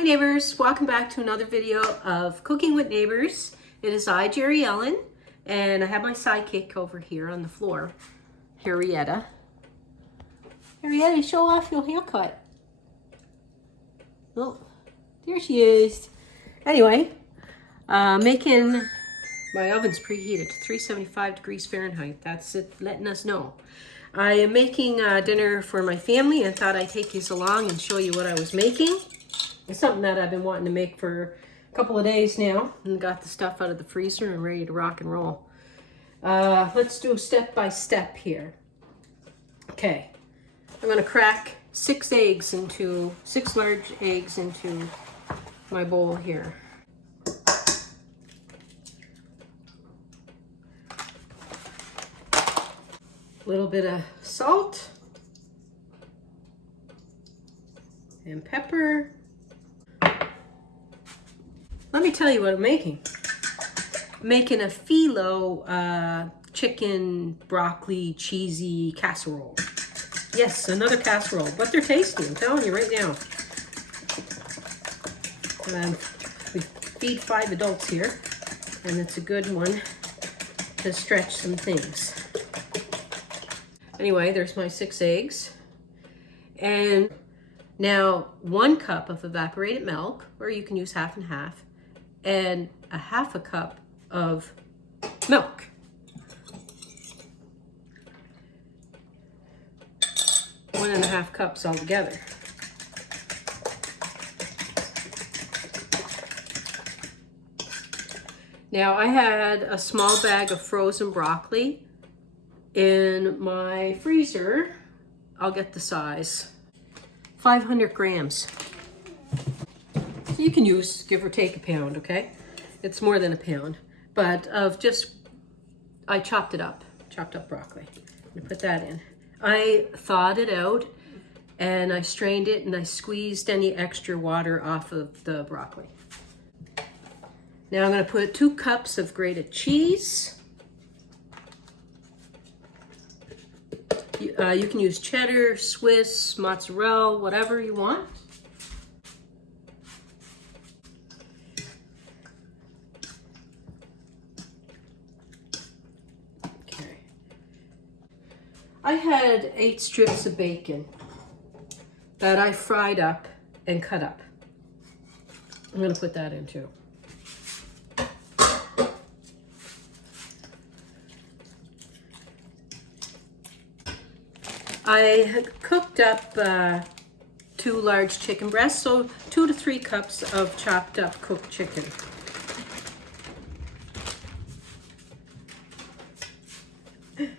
Hi neighbors, welcome back to another video of Cooking with Neighbors. It is I, Jerry Ellen, and I have my sidekick over here on the floor, Harrietta. Harrietta, show off your haircut. Oh, there she is. Anyway, making, my oven's preheated to 375 degrees Fahrenheit. That's it letting us know. I am making dinner for my family and thought I'd take you along and show you what I was making. It's something that I've been wanting to make for a couple of days now and got the stuff out of the freezer and ready to rock and roll. Let's do step by step here. Okay, I'm gonna crack 6 large eggs into my bowl here. A little bit of salt and pepper. Let me tell you what I'm making. I'm making a Phyllo chicken, broccoli, cheesy casserole. Yes, another casserole, but they're tasty, I'm telling you right now. We feed 5 adults here, and it's a good one to stretch some things. Anyway, there's my 6 eggs. And now 1 cup of evaporated milk, or you can use half and half, and a half a cup of milk. One and a half cups altogether. Now I had a small bag of frozen broccoli in my freezer. I'll get the size. 500 grams. So you can use, give or take, a pound, okay? It's more than a pound. But I chopped up broccoli. I'm gonna put that in. I thawed it out and I strained it and I squeezed any extra water off of the broccoli. Now I'm gonna put 2 cups of grated cheese. You can use cheddar, Swiss, mozzarella, whatever you want. Okay. I had 8 strips of bacon that I fried up and cut up. I'm gonna put that in too. I had cooked up 2 large chicken breasts, so 2 to 3 cups of chopped up cooked chicken. There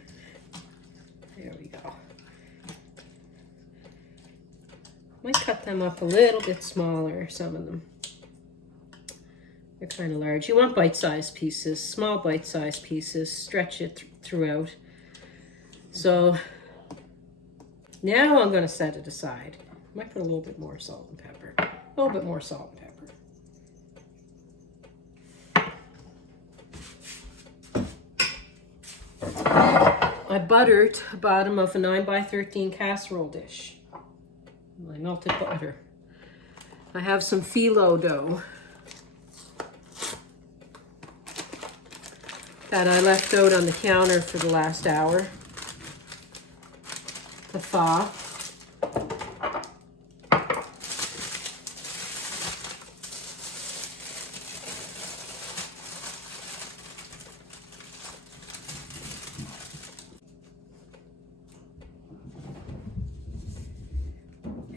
we go. Might cut them up a little bit smaller, some of them. They're kind of large. You want bite-sized pieces, small bite-sized pieces, stretch it throughout. So now I'm going to set it aside. I might put a little bit more salt and pepper. A little bit more salt and pepper. I buttered the bottom of a 9x13 casserole dish. My melted butter. I have some Phyllo dough that I left out on the counter for the last hour to thaw.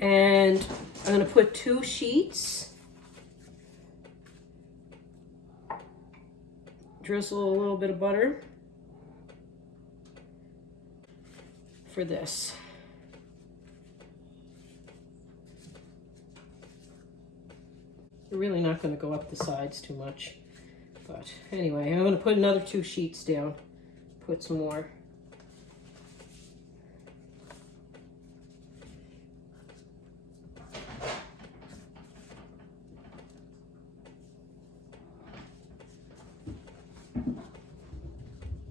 And I'm going to put 2 sheets. Drizzle a little bit of butter for this. You're really not going to go up the sides too much. But anyway, I'm going to put another 2 sheets down. Put some more.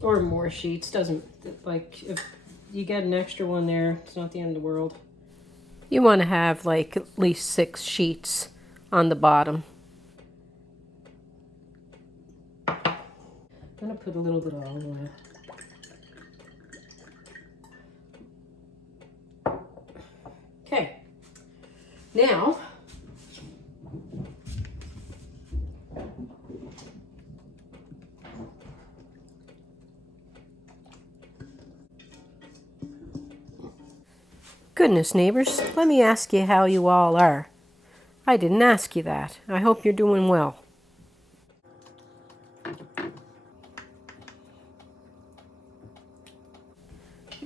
Or more sheets, doesn't, like, if you get an extra one there, it's not the end of the world. You want to have like at least 6 sheets on the bottom. I'm gonna put a little bit of olive oil. Okay, now goodness, neighbors, let me ask you how you all are. I didn't ask you that. I hope you're doing well.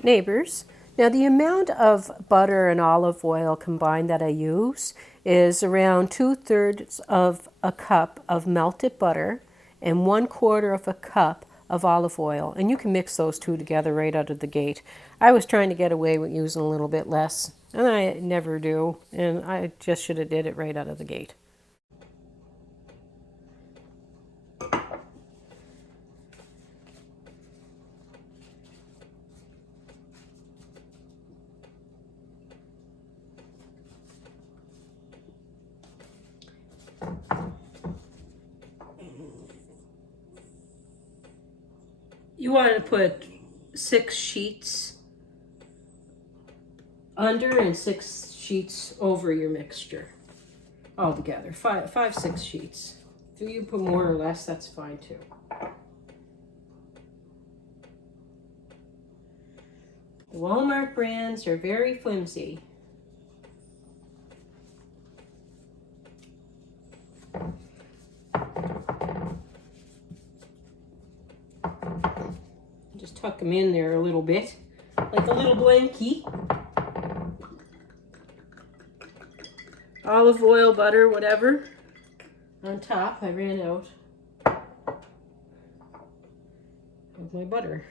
Neighbors, now the amount of butter and olive oil combined that I use is around 2/3 of a cup of melted butter and 1/4 of a cup of olive oil. And you can mix those two together right out of the gate. I was trying to get away with using a little bit less, and I never do, and I just should have did it right out of the gate. You want to put 6 sheets under and 6 sheets over your mixture all together. 6 sheets. If you put more or less, that's fine too. The Walmart brands are very flimsy. Just tuck them in there a little bit, like a little blankie. Olive oil, butter, whatever. On top, I ran out of my butter.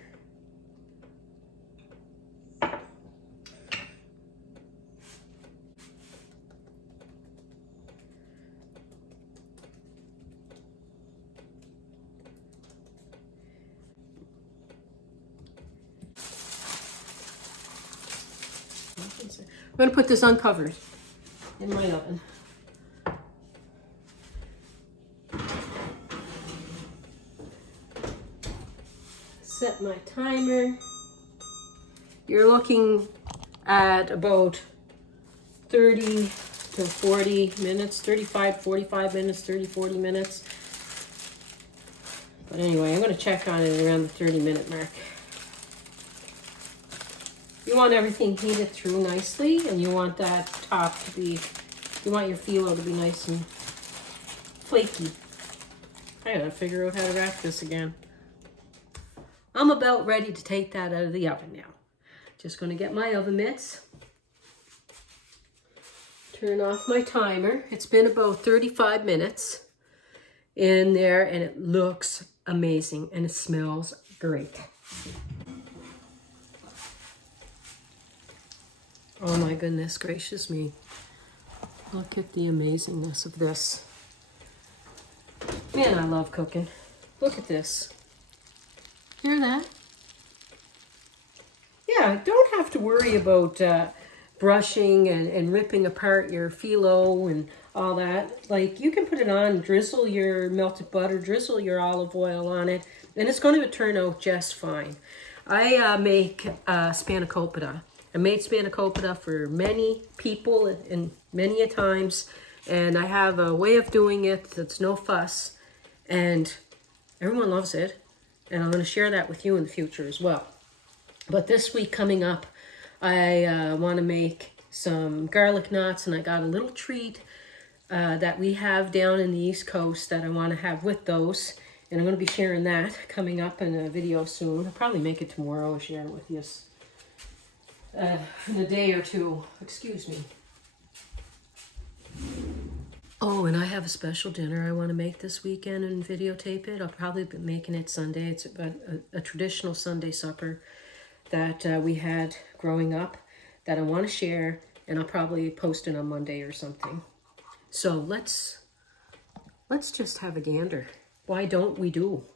I'm going to put this uncovered in my oven. Set my timer. You're looking at about 30 to 40 minutes, 35, 45 minutes, 30, 40 minutes. But anyway, I'm going to check on it around the 30-minute mark. You want everything heated through nicely, and you want that top to be, you want your phyllo to be nice and flaky. I gotta figure out how to wrap this again. I'm about ready to take that out of the oven now. Just gonna get my oven mitts. Turn off my timer. It's been about 35 minutes in there, and it looks amazing, and it smells great. Oh my goodness gracious me. Look at the amazingness of this. Man, I love cooking. Look at this. Hear that? Yeah, don't have to worry about brushing and ripping apart your phyllo and all that. Like, you can put it on, drizzle your melted butter, drizzle your olive oil on it, and it's going to turn out just fine. I make spanakopita. I made spanakopita for many people and many a times, and I have a way of doing it that's no fuss, and everyone loves it, and I'm going to share that with you in the future as well. But this week coming up, I want to make some garlic knots, and I got a little treat that we have down in the East Coast that I want to have with those, and I'm going to be sharing that coming up in a video soon. I'll probably make it tomorrow and share it with you in a day or two. Excuse me. Oh, and I have a special dinner I want to make this weekend and videotape it. I'll probably be making it Sunday. It's a traditional Sunday supper that we had growing up that I want to share, and I'll probably post it on Monday or something. So let's just have a gander. Why don't we do?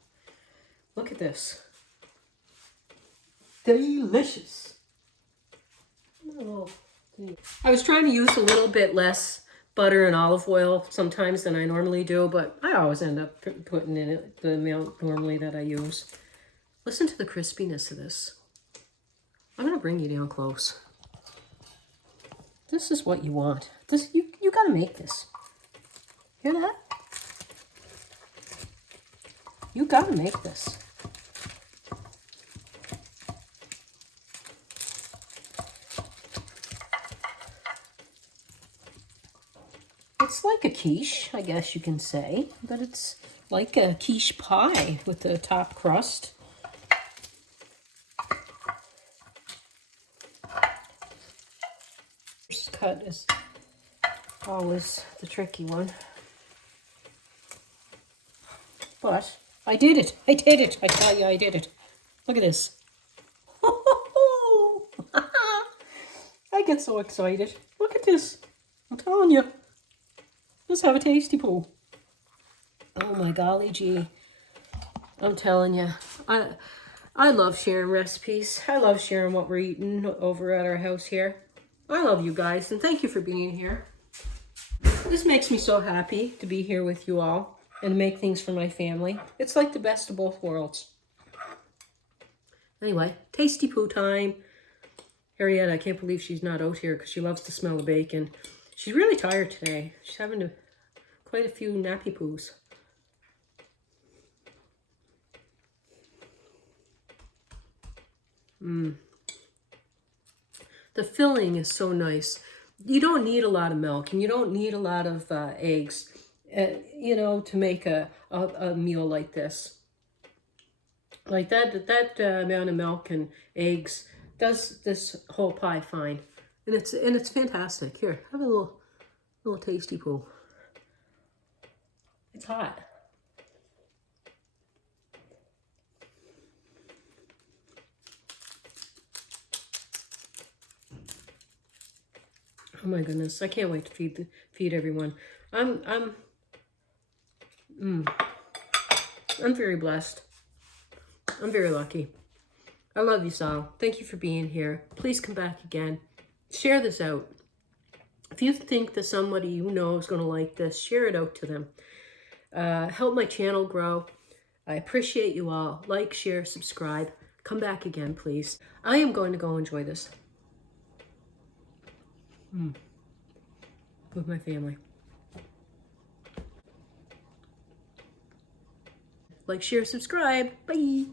Look at this. Delicious. Oh, I was trying to use a little bit less butter and olive oil sometimes than I normally do, but I always end up putting in it the amount normally that I use. Listen to the crispiness of this. I'm gonna bring you down close. This is what you want. This you gotta make this. Hear that? You gotta make this. It's like a quiche, I guess you can say, but it's like a quiche pie with the top crust. First cut is always the tricky one. But I did it. I did it. I tell you, I did it. Look at this. I get so excited. Look at this. I'm telling you. Let's have a tasty poo. Oh my golly gee. I'm telling you. I love sharing recipes. I love sharing what we're eating over at our house here. I love you guys and thank you for being here. This makes me so happy to be here with you all and make things for my family. It's like the best of both worlds. Anyway, tasty poo time. Harriet, I can't believe she's not out here because she loves to smell the bacon. She's really tired today. She's having quite a few nappy poos. The filling is so nice. You don't need a lot of milk and you don't need a lot of eggs, you know, to make a meal like this. Like that amount of milk and eggs does this whole pie fine, and it's fantastic. Here, have a little tasty poo. It's hot. Oh my goodness, I can't wait to feed everyone. I'm very blessed. I'm very lucky. I love you, Sal. Thank you for being here. Please come back again. Share this out. If you think that somebody you know is going to like this, share it out to them. Help my channel grow. I appreciate you all. Like, share, subscribe. Come back again, please. I am going to go enjoy this with my family. Like, share, subscribe. Bye.